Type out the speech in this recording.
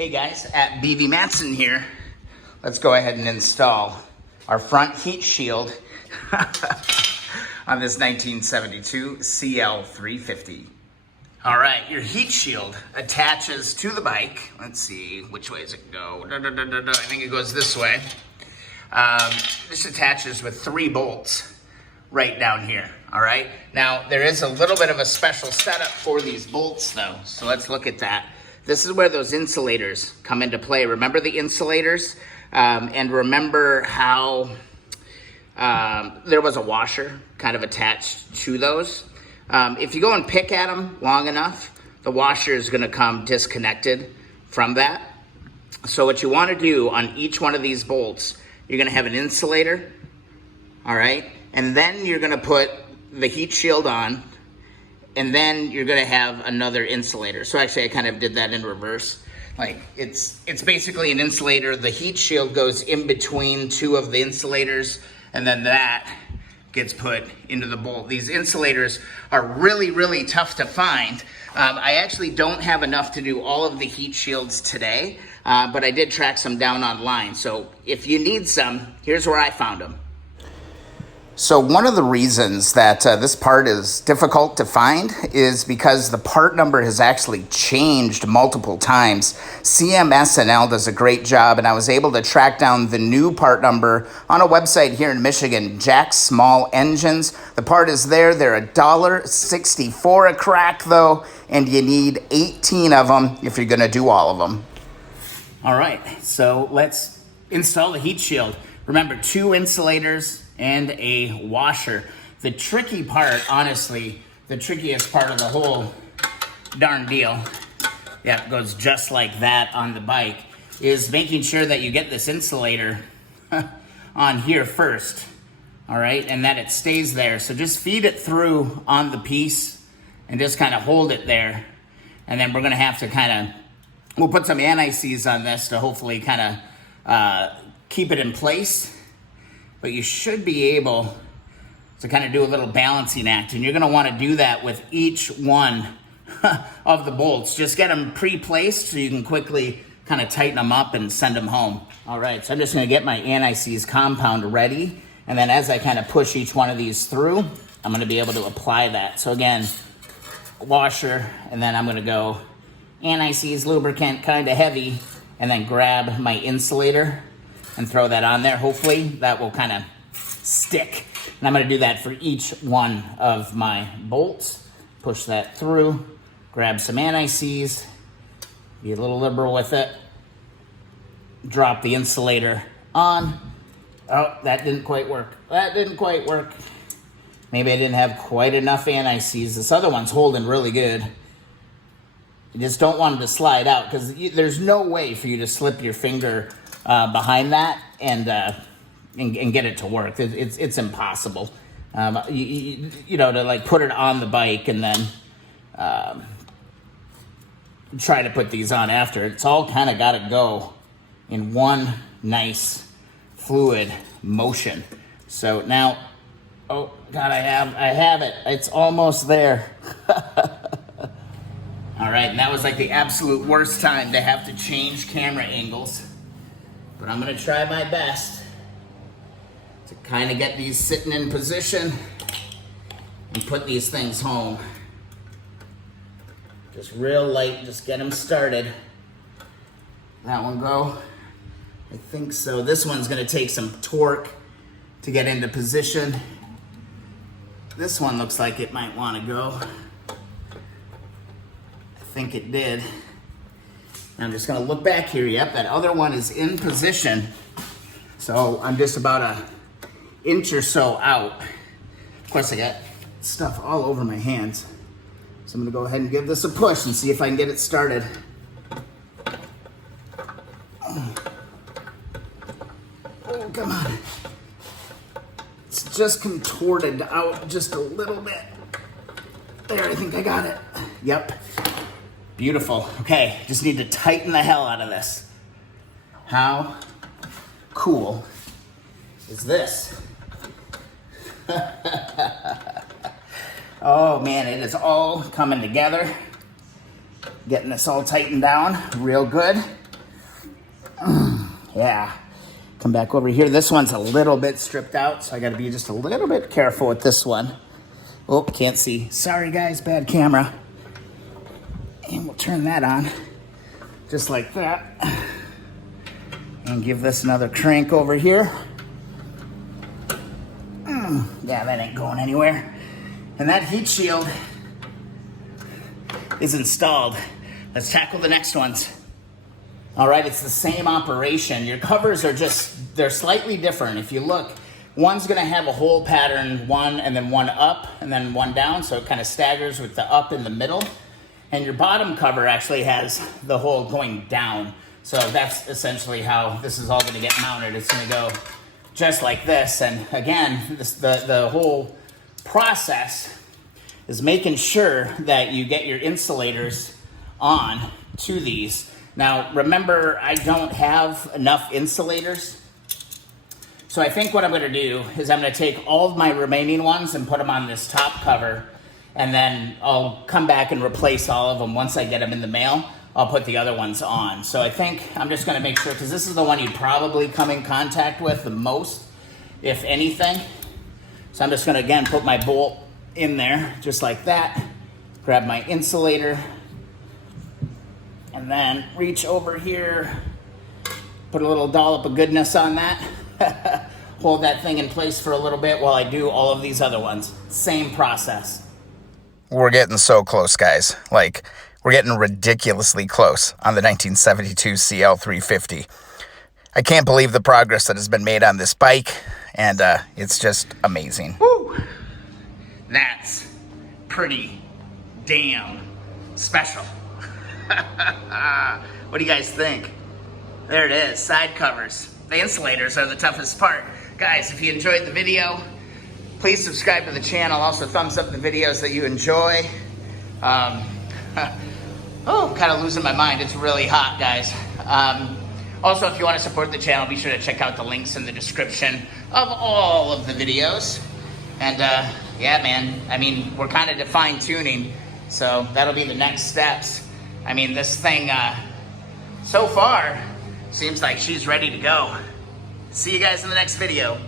Hey guys, at BV Matson here. Let's go ahead and install our front heat shield on this 1972 CL350. All right, your heat shield attaches to the bike. Let's see, which way does it go? I think it goes this way. This attaches with 3 bolts right down here, all right? Now, there is a little bit of a special setup for these bolts though, so let's look at that. This is where those insulators come into play. Remember the insulators? And remember how there was a washer kind of attached to those. If you go and pick at them long enough, the washer is gonna come disconnected from that. So what you wanna do on each one of these bolts, you're gonna have an insulator, all right? And then you're gonna put the heat shield on, and then you're gonna have another insulator. So actually I kind of did that in reverse. Like it's basically an insulator. The heat shield goes in between 2 of the insulators, and then that gets put into the bolt. These insulators are really, really tough to find. I actually don't have enough to do all of the heat shields today, but I did track some down online. So if you need some, here's where I found them. So one of the reasons that this part is difficult to find is because the part number has actually changed multiple times. CMSNL does a great job, and I was able to track down the new part number on a website here in Michigan, Jack Small Engines. The part is there. They're $1.64 a crack though, and you need 18 of them if you're gonna do all of them. All right, so let's install the heat shield. Remember, 2 insulators and a washer. The tricky part, honestly, the trickiest part of the whole darn deal, yeah, it goes just like that on the bike, is making sure that you get this insulator on here first, all right, and that it stays there. So just feed it through on the piece and just kind of hold it there. And then we're gonna have to kind of, we'll put some anti-seize on this to hopefully kind of keep it in place. But you should be able to kind of do a little balancing act, and you're gonna wanna do that with each one of the bolts. Just get them pre-placed so you can quickly kind of tighten them up and send them home. All right, so I'm just gonna get my anti-seize compound ready, and then as I kind of push each one of these through, I'm gonna be able to apply that. So again, washer, and then I'm gonna go anti-seize lubricant, kind of heavy, and then grab my insulator and throw that on there. Hopefully that will kind of stick. And I'm gonna do that for each one of my bolts. Push that through, grab some anti-seize, be a little liberal with it, drop the insulator on. Oh, that didn't quite work. That didn't quite work. Maybe I didn't have quite enough anti-seize. This other one's holding really good. You just don't want it to slide out, because there's no way for you to slip your finger behind that and get it to work. It's impossible. You know, to like put it on the bike and then try to put these on after. It's all kind of got to go in one nice fluid motion. So now, oh God, I have it. It's almost there. All right, and that was like the absolute worst time to have to change camera angles. But I'm gonna try my best to kind of get these sitting in position and put these things home. Just real light, just get them started. That one go? I think so. This one's gonna take some torque to get into position. This one looks like it might wanna go. I think it did. I'm just gonna look back here. Yep, that other one is in position. So I'm just about an inch or so out. Of course, I got stuff all over my hands. So I'm gonna go ahead and give this a push and see if I can get it started. Oh, come on. It's just contorted out just a little bit. There, I think I got it. Yep. Beautiful. Okay, just need to tighten the hell out of this. How cool is this? Oh man, it is all coming together. Getting this all tightened down real good. Yeah. Come back over here. This one's a little bit stripped out, so I gotta be just a little bit careful with this one. Oh, can't see. Sorry guys, bad camera. And we'll turn that on, just like that. And give this another crank over here. Yeah, that ain't going anywhere. And that heat shield is installed. Let's tackle the next ones. All right, it's the same operation. Your covers are just, they're slightly different. If you look, one's gonna have a hole pattern, one and then one up and then one down, so it kind of staggers with the up in the middle. And your bottom cover actually has the hole going down. So that's essentially how this is all gonna get mounted. It's gonna go just like this. And again, the whole process is making sure that you get your insulators on to these. Now, remember, I don't have enough insulators. So I think what I'm gonna do is I'm gonna take all of my remaining ones and put them on this top cover, and then I'll come back and replace all of them once I get them in the mail. I'll put the other ones on. So I think I'm just gonna make sure, because this is the one you'd probably come in contact with the most, if anything. So I'm just gonna, again, put my bolt in there, just like that. Grab my insulator, and then reach over here, put a little dollop of goodness on that. Hold that thing in place for a little bit while I do all of these other ones. Same process. We're getting so close, guys. Like, we're getting ridiculously close on the 1972 CL350. I can't believe the progress that has been made on this bike, and it's just amazing. Woo! That's pretty damn special. What do you guys think? There it is, side covers. The insulators are the toughest part. Guys, if you enjoyed the video, please subscribe to the channel. Also, thumbs up the videos that you enjoy. Oh, I'm kind of losing my mind. It's really hot, guys. Also, if you want to support the channel, be sure to check out the links in the description of all of the videos. And yeah, man, I mean, we're kind of to fine-tuning, so that'll be the next steps. I mean, this thing, so far, seems like she's ready to go. See you guys in the next video.